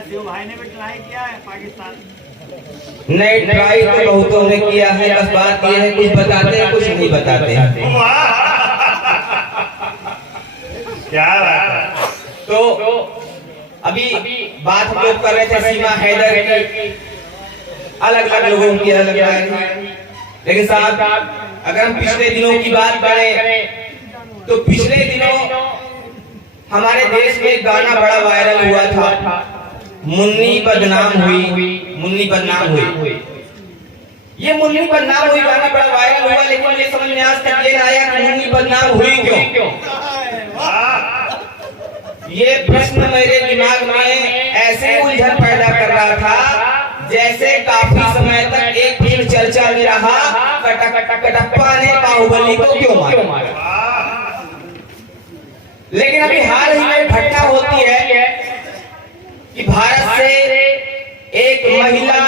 शिव भाई ने भी ट्राई किया है पाकिस्तान। नहीं, ट्राई तो बहुतों ने किया है, बस बात यह है कुछ बताते हैं कुछ नहीं बताते हैं। क्या बात है। तो अभी बात हम लोग कर रहे थे सीमा हैदर की, अलग अलग लोगों की अलग अलग। लेकिन साहब अगर हम पिछले दिनों की बात करें तो पिछले दिनों हमारे देश में गाना बड़ा वायरल हुआ था, मुन्नी बदनाम हुई, मुन्नी बदनाम हुई। ये मुन्नी बदनाम हुई गाना बड़ा वायरल हुआ, लेकिन ये समझ में आज तक ये आया कि मुन्नी बदनाम हुई क्यों। ये प्रश्न मेरे दिमाग में ऐसे उलझन पैदा कर रहा था जैसे काफी समय तक एक फिल्म चर्चा में रहा, कटप्पा ने बाहुबली को क्यों मारा। लेकिन अभी हाल ही में घटना होती है कि भारत से एक महिला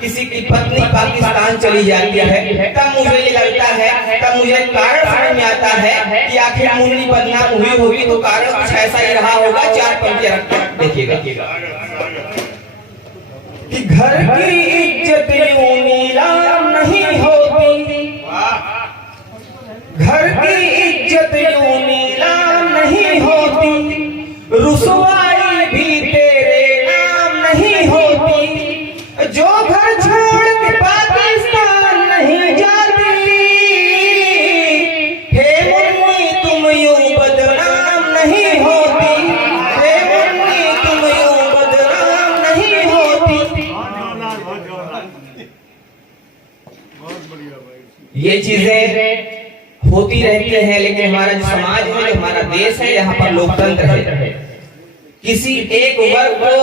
किसी की पत्नी पाकिस्तान चली जाती है, तब मुझे ये लगता है, तब मुझे कारण समझ में आता है कि आखिर मुन्नी बदनाम हुई होगी तो कारण कुछ ऐसा ही रहा होगा। चार पंक्तियां रखकर देखिएगा कि घर की इज्जत यूं नीलाम नहीं होती, घर की इज्जत यूं नीलाम नहीं होती, रुसवाई भी तेरे नाम नहीं होती, जो घर छोड़ के पाकिस्तान नहीं जाती, हे मुन्नी तुम यूं बदनाम नहीं होती, हे मुन्नी तुम यूं बदनाम नहीं होती। ये चीजें होती रहती है, लेकिन हमारा जो समाज है, जो हमारा देश है, यहाँ पर लोकतंत्र है। किसी एक वर्ग को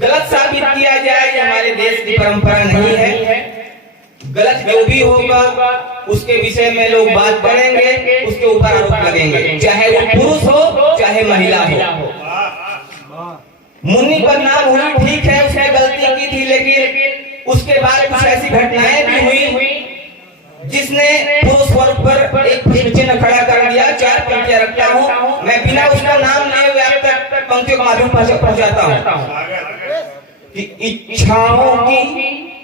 गलत साबित किया जाए ये हमारे देश की परंपरा नहीं है। गलत जो भी होगा उसके विषय में लोग बात करेंगे, उसके ऊपर आरोप लगेंगे, चाहे वो पुरुष हो चाहे महिला हो। मुन्नी बदनाम हुई, ठीक है, उसने गलती की थी, लेकिन उसके बाद कुछ ऐसी घटनाएं भी हुई जिसने पुरुष वर्ग पर एक प्रश्न चिन्ह खड़ा कर दिया। चार पंक्तियां रखता हूँ मैं, बिना उसका नाम लिए हुए आप तक पंक्तियों के माध्यम पहुंचाता हूँ कि इच्छाओं की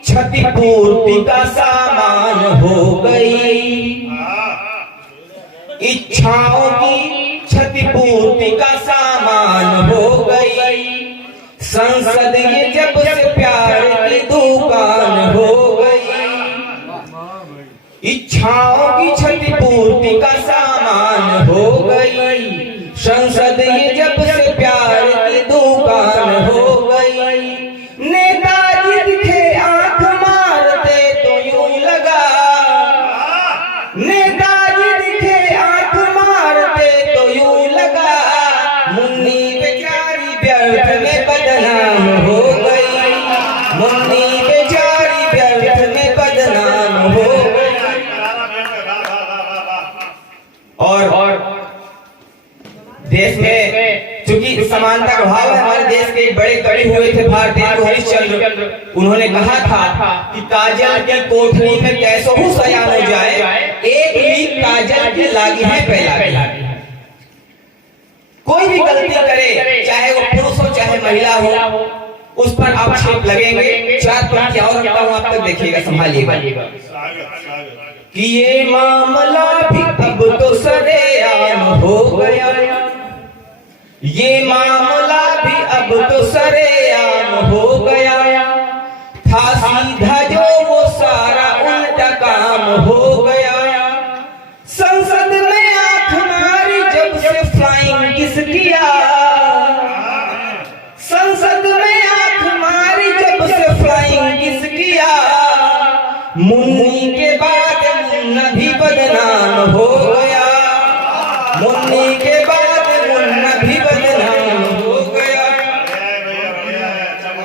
क्षतिपूर्ति का सामान हो गई, इच्छाओं की क्षतिपूर्ति का सामान हो गई, संसद ये जब से प्यार की दुकान हो गई, इच्छाओं की क्षतिपूर्ति का सामान हो गई, संसद ये जब से प्यार की दुकान हो गई, नेताजी दिखे आंख मारते तो यूं लगा, नेताजी दिखे आंख मारते तो यूं लगा, मुन्नी बेचारी व्यर्थ में बदनाम हो गई, मुन्नी बेचारी व्यर्थ में बदनाम हो गई। और देश में चूंकि समानता का भाव है, हमारे देश के बड़े कवि हुए थे भारतेंदु हरिश्चंद्र, उन्होंने कहा था कि काजल की कोठरी में कैसो हो सया हो जाए, एक लीक काजल की लागी है पहला। कोई भी गलती करे, चाहे वो पुरुष हो चाहे महिला हो, उस पर आक्षेप लगेंगे। चार पंक्तियां और रखता हूं, आप तक देखिएगा, संभालिएगा कि ये मामला भी अब तो सरेआम हो गया, ये मामला भी अब तो सरेआम हो गया, था सीधा जो वो सारा उल्टा काम हो गया, संसद में आंख मारी जब से फ्लाइंग किस किया, संसद में आंख मारी जब से फ्लाइंग किस किया, मुन्नी के बाद मुन्ना भी बदनाम हो गया, मुन्नी के